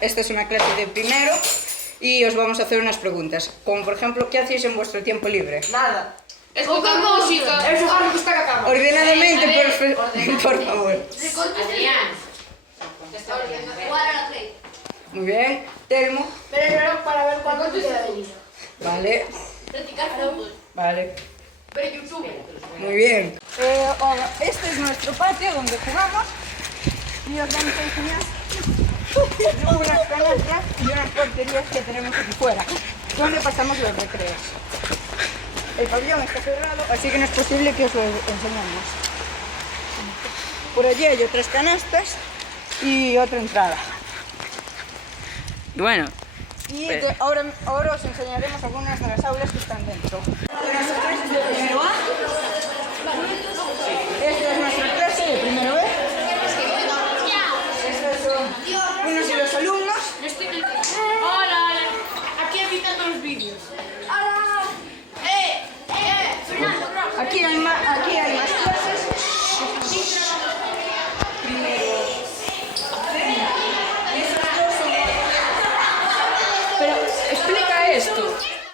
Esta es una clase de primero y os vamos a hacer unas preguntas. Como por ejemplo, ¿qué hacéis en vuestro tiempo libre? Nada. Escuchar música. Es jugar que está a cama. Ordenadamente, por favor. Adrián. Jugar a la Play. Muy bien. Telmo. Pero para ver cuánto te queda de vida. Vale. Practicar fútbol. Vale. Ver YouTube. Muy bien. Este es nuestro patio donde jugamos y os vamos a enseñar unas canastas y unas porterías que tenemos aquí fuera, donde pasamos los recreos. El pabellón está cerrado, así que no es posible que os lo enseñemos. Por allí hay otras canastas y otra entrada. Bueno. Y ahora os enseñaremos algunas de las aulas que están dentro. Nuestra clase de primero A. Esta es nuestra clase de primero B. Estos son unos de los alumnos. Hola. Aquí editando los vídeos. Fernando, Aquí